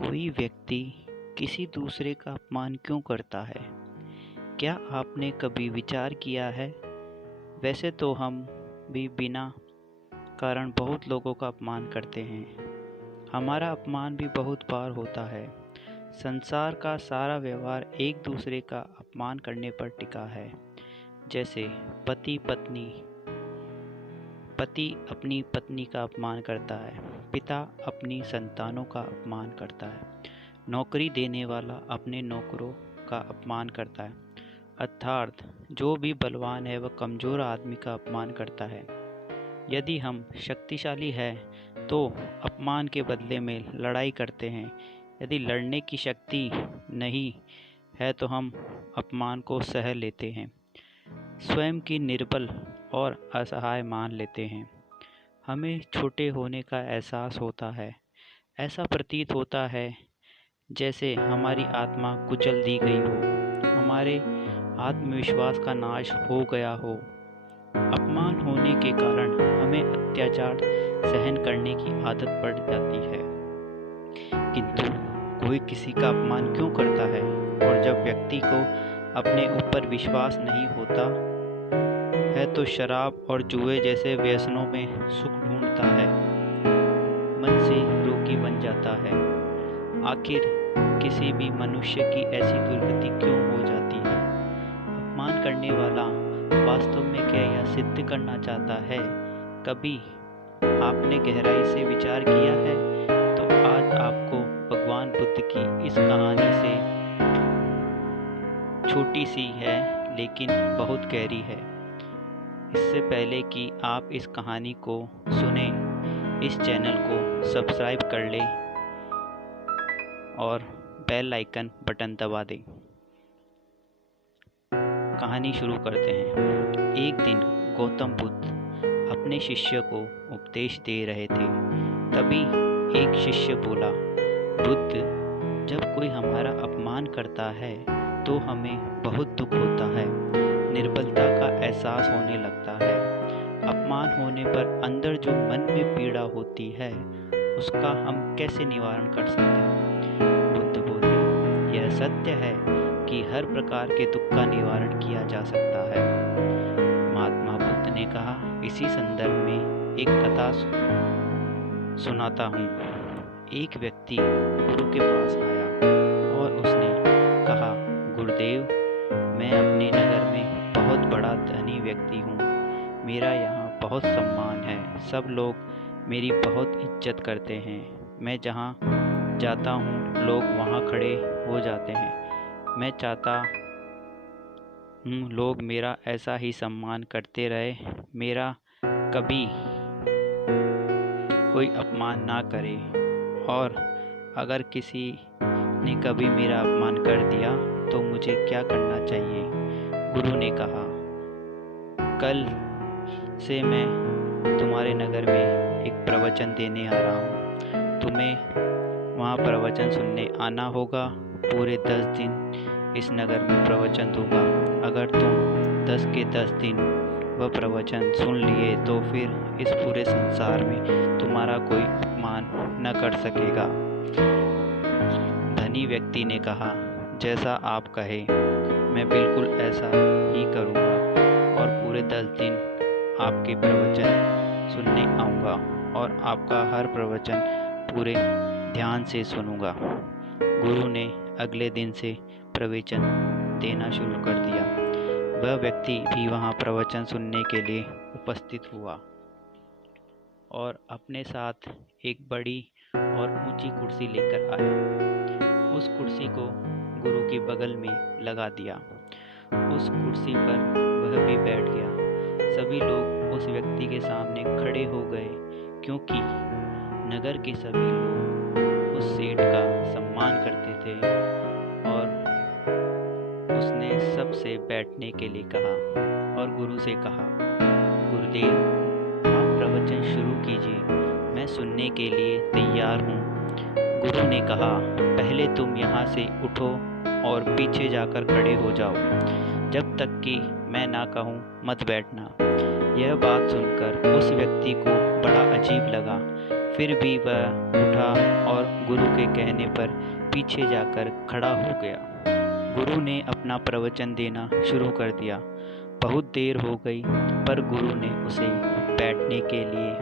कोई व्यक्ति किसी दूसरे का अपमान क्यों करता है? क्या आपने कभी विचार किया है? वैसे तो हम भी बिना कारण बहुत लोगों का अपमान करते हैं। हमारा अपमान भी बहुत बार होता है। संसार का सारा व्यवहार एक दूसरे का अपमान करने पर टिका है। जैसे पति अपनी पत्नी का अपमान करता है, पिता अपनी संतानों का अपमान करता है, नौकरी देने वाला अपने नौकरों का अपमान करता है। अर्थात जो भी बलवान है वह कमज़ोर आदमी का अपमान करता है। यदि हम शक्तिशाली हैं तो अपमान के बदले में लड़ाई करते हैं। यदि लड़ने की शक्ति नहीं है तो हम अपमान को सह लेते हैं, स्वयं की निर्बल और असहाय मान लेते हैं। हमें छोटे होने का एहसास होता है। ऐसा प्रतीत होता है जैसे हमारी आत्मा कुचल दी गई हो, हमारे आत्मविश्वास का नाश हो गया हो। अपमान होने के कारण हमें अत्याचार सहन करने की आदत पड़ जाती है। किंतु कोई किसी का अपमान क्यों करता है? और जब व्यक्ति को अपने ऊपर विश्वास नहीं होता है तो शराब और जुए जैसे व्यसनों में सुख ढूंढता है, मन से रोगी बन जाता है। आखिर किसी भी मनुष्य की ऐसी दुर्गति क्यों हो जाती है? अपमान करने वाला वास्तव में क्या यह सिद्ध करना चाहता है? कभी आपने गहराई से विचार किया है? तो आज आपको भगवान बुद्ध की इस कहानी से, छोटी सी है लेकिन बहुत गहरी है। इससे पहले कि आप इस कहानी को सुने, इस चैनल को सब्सक्राइब कर लें और बेल आइकन बटन दबा दें। कहानी शुरू करते हैं। एक दिन गौतम बुद्ध अपने शिष्य को उपदेश दे रहे थे। तभी एक शिष्य बोला, बुद्ध, जब कोई हमारा अपमान करता है तो हमें बहुत दुख होता है, निर्बलता का एहसास होने लगता है। अपमान होने पर अंदर जो मन में पीड़ा होती है उसका हम कैसे निवारण कर सकते हैं? बुद्ध बोले, यह सत्य है कि हर प्रकार के दुख का निवारण किया जा सकता है। महात्मा बुद्ध ने कहा, इसी संदर्भ में एक कथा सुनाता हूँ। एक व्यक्ति गुरु के पास आया और उसने कहा, गुरुदेव, मैं अपने नगर में बहुत बड़ा धनी व्यक्ति हूँ। मेरा यहाँ बहुत सम्मान है। सब लोग मेरी बहुत इज्जत करते हैं। मैं जहाँ जाता हूँ लोग वहाँ खड़े हो जाते हैं। मैं चाहता हूँ लोग मेरा ऐसा ही सम्मान करते रहे, मेरा कभी कोई अपमान ना करे। और अगर किसी ने कभी मेरा अपमान कर दिया तो मुझे क्या करना चाहिए? गुरु ने कहा, कल से मैं तुम्हारे नगर में एक प्रवचन देने आ रहा हूँ। तुम्हें वहाँ प्रवचन सुनने आना होगा। पूरे 10 दिन इस नगर में प्रवचन दूंगा। अगर तुम 10 के 10 दिन वह प्रवचन सुन लिए तो फिर इस पूरे संसार में तुम्हारा कोई अपमान न कर सकेगा। धनी व्यक्ति ने कहा, जैसा आप कहे, मैं बिल्कुल ऐसा ही करूँगा और पूरे 10 दिन आपके प्रवचन सुनने आऊँगा और आपका हर प्रवचन पूरे ध्यान से सुनूँगा। गुरु ने अगले दिन से प्रवचन देना शुरू कर दिया। वह व्यक्ति भी वहाँ प्रवचन सुनने के लिए उपस्थित हुआ और अपने साथ एक बड़ी और ऊंची कुर्सी लेकर आया। उस कुर्सी को गुरु के बगल में लगा दिया। उस कुर्सी पर वह भी बैठ गया। सभी लोग उस व्यक्ति के सामने खड़े हो गए क्योंकि नगर के सभी लोग उस सेठ का सम्मान करते थे और उसने सबसे बैठने के लिए कहा और गुरु से कहा, गुरुदेव, आप प्रवचन शुरू कीजिए, मैं सुनने के लिए तैयार हूँ। गुरु ने कहा, पहले तुम यहाँ से उठो और पीछे जाकर खड़े हो जाओ। जब तक कि मैं ना कहूँ मत बैठना। यह बात सुनकर उस व्यक्ति को बड़ा अजीब लगा। फिर भी वह उठा और गुरु के कहने पर पीछे जाकर खड़ा हो गया। गुरु ने अपना प्रवचन देना शुरू कर दिया। बहुत देर हो गई पर गुरु ने उसे बैठने के लिए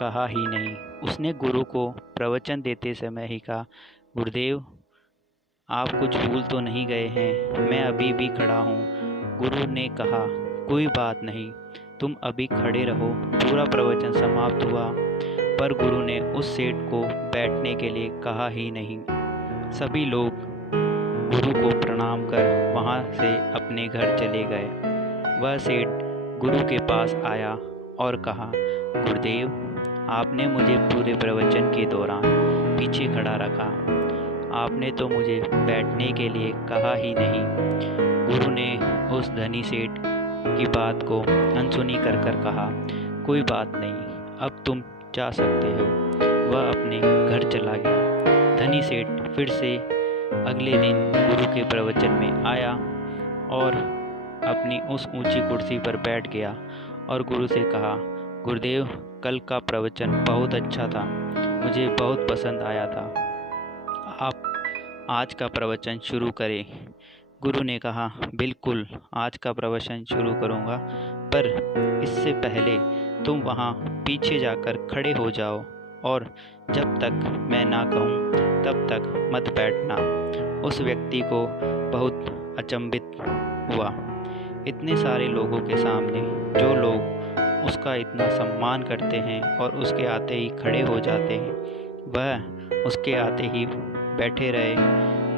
कहा ही नहीं। उसने गुरु को प्रवचन देते समय ही कहा, गुरुदेव, आप कुछ भूल तो नहीं गए हैं? मैं अभी भी खड़ा हूँ। गुरु ने कहा, कोई बात नहीं, तुम अभी खड़े रहो। पूरा प्रवचन समाप्त हुआ पर गुरु ने उस सेठ को बैठने के लिए कहा ही नहीं। सभी लोग गुरु को प्रणाम कर वहाँ से अपने घर चले गए। वह सेठ गुरु के पास आया और कहा, गुरुदेव, आपने मुझे पूरे प्रवचन के दौरान पीछे खड़ा रखा। आपने तो मुझे बैठने के लिए कहा ही नहीं। गुरु ने उस धनी सेठ की बात को अनसुनी कर कहा, कोई बात नहीं, अब तुम जा सकते हो। वह अपने घर चला गया। धनी सेठ फिर से अगले दिन गुरु के प्रवचन में आया और अपनी उस ऊंची कुर्सी पर बैठ गया और गुरु से कहा, गुरुदेव, कल का प्रवचन बहुत अच्छा था, मुझे बहुत पसंद आया था। आप आज का प्रवचन शुरू करें। गुरु ने कहा, बिल्कुल, आज का प्रवचन शुरू करूँगा, पर इससे पहले तुम वहाँ पीछे जाकर खड़े हो जाओ और जब तक मैं ना कहूँ तब तक मत बैठना। उस व्यक्ति को बहुत अचंभित हुआ। इतने सारे लोगों के सामने जो लोग उसका इतना सम्मान करते हैं और उसके आते ही खड़े हो जाते हैं, वह उसके आते ही बैठे रहे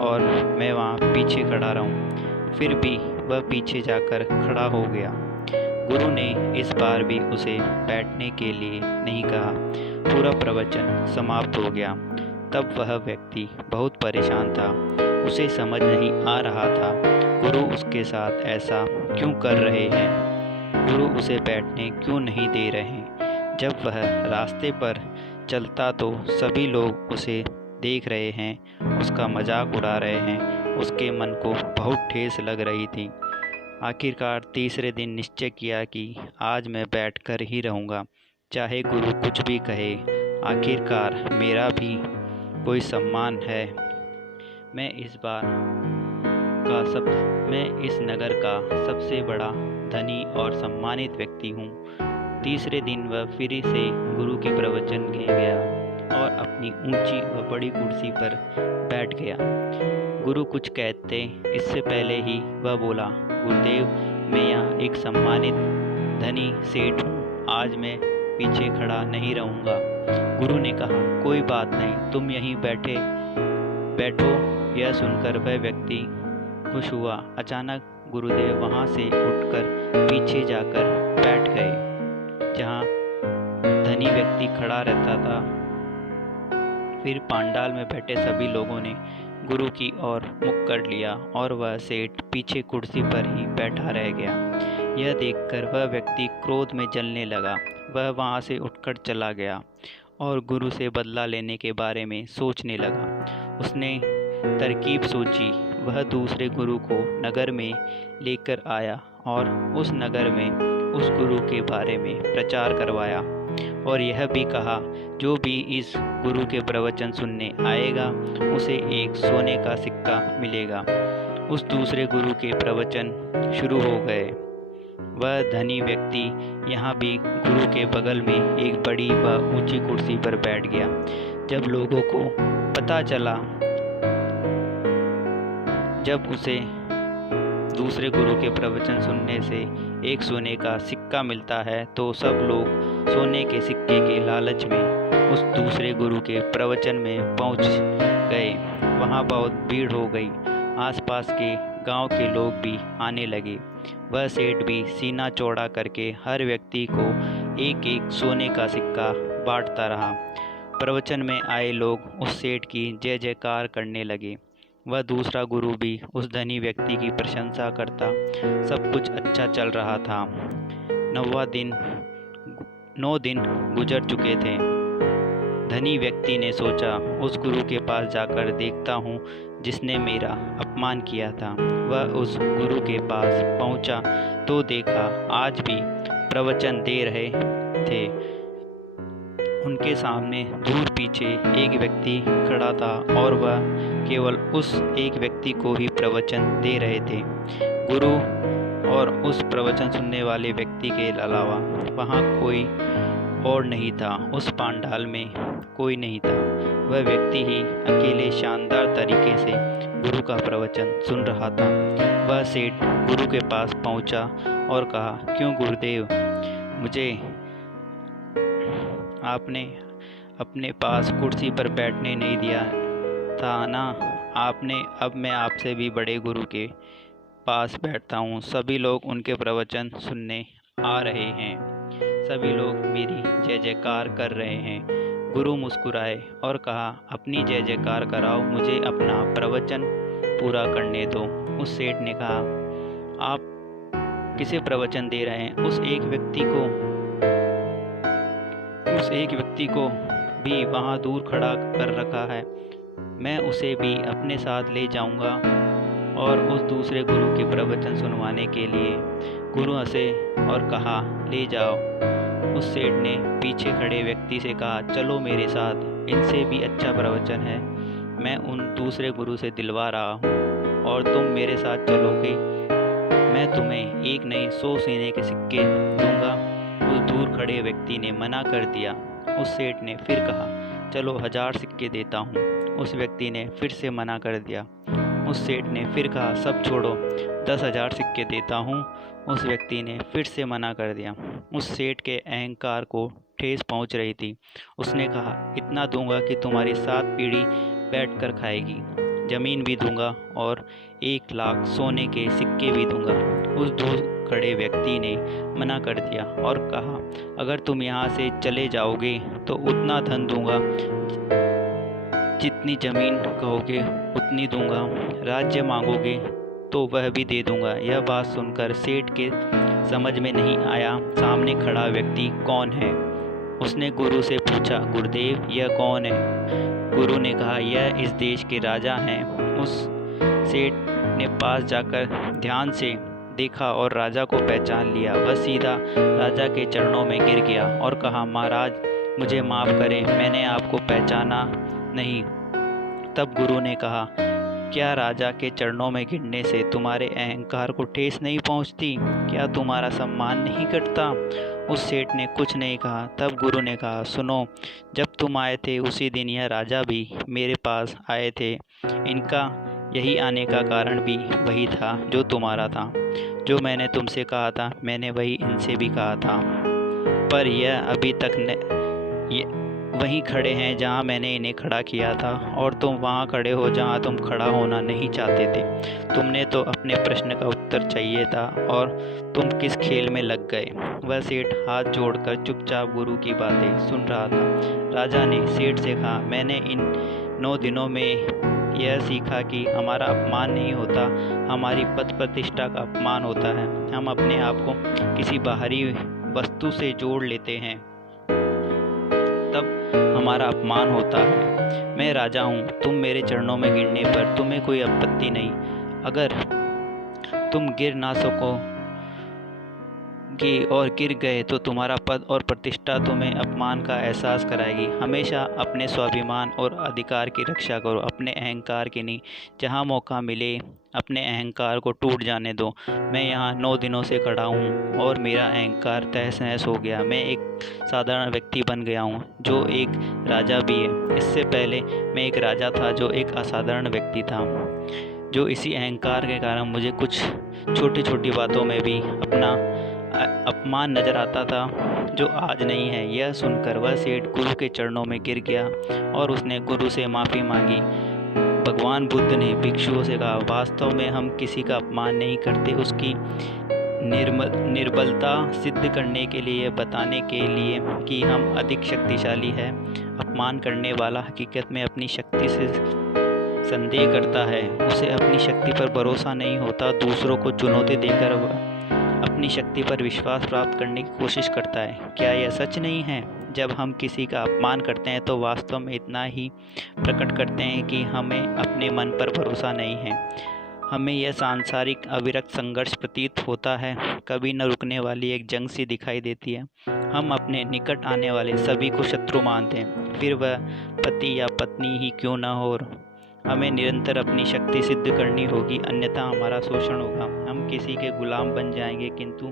और मैं वहाँ पीछे खड़ा रहूँ। फिर भी वह पीछे जाकर खड़ा हो गया। गुरु ने इस बार भी उसे बैठने के लिए नहीं कहा। पूरा प्रवचन समाप्त हो गया। तब वह व्यक्ति बहुत परेशान था। उसे समझ नहीं आ रहा था गुरु उसके साथ ऐसा क्यों कर रहे हैं, गुरु उसे बैठने क्यों नहीं दे रहे। जब वह रास्ते पर चलता तो सभी लोग उसे देख रहे हैं, उसका मजाक उड़ा रहे हैं। उसके मन को बहुत ठेस लग रही थी। आखिरकार तीसरे दिन निश्चय किया कि आज मैं बैठकर ही रहूँगा, चाहे गुरु कुछ भी कहे। आखिरकार मेरा भी कोई सम्मान है। मैं इस नगर का सबसे बड़ा धनी और सम्मानित व्यक्ति हूँ। तीसरे दिन वह फिर से गुरु के प्रवचन के गया और अपनी ऊंची व बड़ी कुर्सी पर बैठ गया। गुरु कुछ कहते इससे पहले ही वह बोला, गुरुदेव, मैं यहाँ एक सम्मानित धनी सेठ हूँ, आज मैं पीछे खड़ा नहीं रहूँगा। गुरु ने कहा, कोई बात नहीं, तुम यहीं बैठो। यह सुनकर वह व्यक्ति खुश हुआ। अचानक गुरुदेव वहाँ से उठकर पीछे जाकर बैठ गए जहाँ धनी व्यक्ति खड़ा रहता था। फिर पांडाल में बैठे सभी लोगों ने गुरु की ओर मुख कर लिया और वह सेठ पीछे कुर्सी पर ही बैठा रह गया। यह देखकर वह व्यक्ति क्रोध में जलने लगा। वह वहाँ से उठकर चला गया और गुरु से बदला लेने के बारे में सोचने लगा। उसने तरकीब सोची। वह दूसरे गुरु को नगर में लेकर आया और उस नगर में उस गुरु के बारे में प्रचार करवाया और यह भी कहा, जो भी इस गुरु के प्रवचन सुनने आएगा उसे एक सोने का सिक्का मिलेगा। उस दूसरे गुरु के प्रवचन शुरू हो गए। वह धनी व्यक्ति यहाँ भी गुरु के बगल में एक बड़ी व ऊंची कुर्सी पर बैठ गया। जब लोगों को पता चला, जब उसे दूसरे गुरु के प्रवचन सुनने से एक सोने का सिक्का मिलता है, तो सब लोग सोने के सिक्के के लालच में उस दूसरे गुरु के प्रवचन में पहुंच गए। वहां बहुत भीड़ हो गई। आसपास के गांव के लोग भी आने लगे। वह सेठ भी सीना चौड़ा करके हर व्यक्ति को एक एक सोने का सिक्का बांटता रहा। प्रवचन में आए लोग उस सेठ की जय जयकार करने लगे। वह दूसरा गुरु भी उस धनी व्यक्ति की प्रशंसा करता। सब कुछ अच्छा चल रहा था। 9 दिन गुजर चुके थे। धनी व्यक्ति ने सोचा, उस गुरु के पास जाकर देखता हूँ जिसने मेरा अपमान किया था। वह उस गुरु के पास पहुँचा तो देखा आज भी प्रवचन दे रहे थे। उनके सामने दूर पीछे एक व्यक्ति खड़ा था और वह केवल उस एक व्यक्ति को ही प्रवचन दे रहे थे। गुरु और उस प्रवचन सुनने वाले व्यक्ति के अलावा वहाँ कोई और नहीं था। उस पंडाल में कोई नहीं था। वह व्यक्ति ही अकेले शानदार तरीके से गुरु का प्रवचन सुन रहा था। वह सेठ गुरु के पास पहुंचा और कहा, क्यों गुरुदेव, मुझे आपने अपने पास कुर्सी पर बैठने नहीं दिया था ना। अब मैं आपसे भी बड़े गुरु के पास बैठता हूँ। सभी लोग उनके प्रवचन सुनने आ रहे हैं। सभी लोग मेरी जय जयकार कर रहे हैं। गुरु मुस्कुराए और कहा, अपनी जय जयकार कराओ, मुझे अपना प्रवचन पूरा करने दो। उस सेठ ने कहा, आप किसे प्रवचन दे रहे हैं? उस एक व्यक्ति को भी वहाँ दूर खड़ा कर रखा है। मैं उसे भी अपने साथ ले जाऊंगा और उस दूसरे गुरु के प्रवचन सुनवाने के लिए। गुरु हंसे और कहा, ले जाओ। उस सेठ ने पीछे खड़े व्यक्ति से कहा, चलो मेरे साथ, इनसे भी अच्छा प्रवचन है। मैं उन दूसरे गुरु से दिलवा रहा हूँ और तुम मेरे साथ चलोगे, मैं तुम्हें एक नहीं 100 सोने के सिक्के दूंगा। उस दूर खड़े व्यक्ति ने मना कर दिया। उस सेठ ने फिर कहा, चलो 1000 सिक्के देता हूँ। उस व्यक्ति ने फिर से मना कर दिया। उस सेठ ने फिर कहा, सब छोड़ो, 10,000 सिक्के देता हूँ। उस व्यक्ति ने फिर से मना कर दिया। उस सेठ के अहंकार को ठेस पहुँच रही थी। उसने कहा, इतना दूंगा कि तुम्हारी 7 पीढ़ी बैठकर खाएगी। ज़मीन भी दूंगा और 1 लाख सोने के सिक्के भी दूंगा। उस दूर खड़े व्यक्ति ने मना कर दिया और कहा, अगर तुम यहाँ से चले जाओगे तो उतना धन दूंगा, जितनी ज़मीन कहोगे उतनी दूंगा, राज्य मांगोगे तो वह भी दे दूंगा। यह बात सुनकर सेठ के समझ में नहीं आया सामने खड़ा व्यक्ति कौन है। उसने गुरु से पूछा, गुरुदेव यह कौन है? गुरु ने कहा, यह इस देश के राजा हैं। उस सेठ ने पास जाकर ध्यान से देखा और राजा को पहचान लिया। वह सीधा राजा के चरणों में गिर गया और कहा, महाराज मुझे माफ़ करें, मैंने आपको पहचाना नहीं। तब गुरु ने कहा, क्या राजा के चरणों में गिरने से तुम्हारे अहंकार को ठेस नहीं पहुंचती? क्या तुम्हारा सम्मान नहीं घटता? उस सेठ ने कुछ नहीं कहा। तब गुरु ने कहा, सुनो, जब तुम आए थे उसी दिन यह राजा भी मेरे पास आए थे। इनका यही आने का कारण भी वही था जो तुम्हारा था। जो मैंने तुमसे कहा था मैंने वही इनसे भी कहा था, पर यह अभी तक वहीं खड़े हैं जहां मैंने इन्हें खड़ा किया था, और तुम वहां खड़े हो जहां तुम खड़ा होना नहीं चाहते थे। तुमने तो अपने प्रश्न का उत्तर चाहिए था और तुम किस खेल में लग गए। वह सेठ हाथ जोड़कर चुपचाप गुरु की बातें सुन रहा था। राजा ने सेठ से कहा, मैंने इन 9 दिनों में यह सीखा कि हमारा अपमान नहीं होता, हमारी पद प्रतिष्ठा का अपमान होता है। हम अपने आप को किसी बाहरी वस्तु से जोड़ लेते हैं, तब हमारा अपमान होता है। मैं राजा हूँ, तुम मेरे चरणों में गिरने पर तुम्हें कोई आपत्ति नहीं। अगर तुम गिर ना सकोगे और गिर गए तो तुम्हारा पद और प्रतिष्ठा तुम्हें अपमान का एहसास कराएगी। हमेशा अपने स्वाभिमान और अधिकार की रक्षा करो, अपने अहंकार की नहीं। जहाँ मौका मिले अपने अहंकार को टूट जाने दो। मैं यहाँ 9 दिनों से खड़ा हूँ और मेरा अहंकार तहस नहस हो गया। मैं एक साधारण व्यक्ति बन गया हूँ जो एक राजा भी है। इससे पहले मैं एक राजा था जो एक असाधारण व्यक्ति था, जो इसी अहंकार के कारण मुझे कुछ छोटी छोटी बातों में भी अपना अपमान नजर आता था, जो आज नहीं है। यह सुनकर वह सेठ गुरु के चरणों में गिर गया और उसने गुरु से माफ़ी मांगी। भगवान बुद्ध ने भिक्षुओं से कहा, वास्तव में हम किसी का अपमान नहीं करते, उसकी निर्बलता सिद्ध करने के लिए, बताने के लिए कि हम अधिक शक्तिशाली है। अपमान करने वाला हकीकत में अपनी शक्ति से संदेह करता है, उसे अपनी शक्ति पर भरोसा नहीं होता। दूसरों को चुनौती देकर अपनी शक्ति पर विश्वास प्राप्त करने की कोशिश करता है। क्या यह सच नहीं है? जब हम किसी का अपमान करते हैं तो वास्तव में इतना ही प्रकट करते हैं कि हमें अपने मन पर भरोसा नहीं है। हमें यह सांसारिक अविरत संघर्ष प्रतीत होता है, कभी न रुकने वाली एक जंग सी दिखाई देती है। हम अपने निकट आने वाले सभी को शत्रु मानते हैं, फिर वह पति या पत्नी ही क्यों न हो। हमें निरंतर अपनी शक्ति सिद्ध करनी होगी, अन्यथा हमारा शोषण होगा, हम किसी के गुलाम बन जाएंगे। किंतु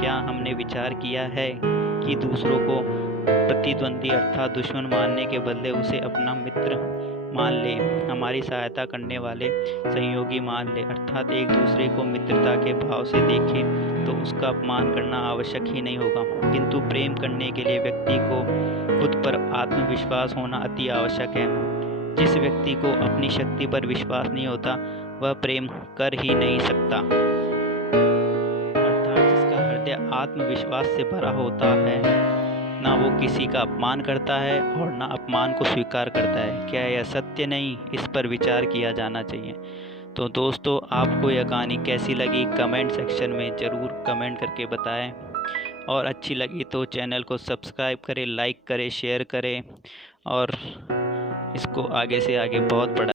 क्या हमने विचार किया है कि दूसरों को प्रतिद्वंदी अर्थात दुश्मन मानने के बदले उसे अपना मित्र मान ले, हमारी सहायता करने वाले सहयोगी मान ले, अर्थात एक दूसरे को मित्रता के भाव से देखें तो उसका अपमान करना आवश्यक ही नहीं होगा। किंतु प्रेम करने के लिए व्यक्ति को खुद पर आत्मविश्वास होना अति आवश्यक है। जिस व्यक्ति को अपनी शक्ति पर विश्वास नहीं होता वह प्रेम कर ही नहीं सकता, अर्थात जिसका हृदय आत्मविश्वास से भरा होता है ना वो किसी का अपमान करता है और ना अपमान को स्वीकार करता है। क्या यह सत्य नहीं? इस पर विचार किया जाना चाहिए। तो दोस्तों, आपको यह कहानी कैसी लगी कमेंट सेक्शन में ज़रूर कमेंट करके बताएं, और अच्छी लगी तो चैनल को सब्सक्राइब करें, लाइक करें, शेयर करें और इसको आगे से आगे बहुत बड़ा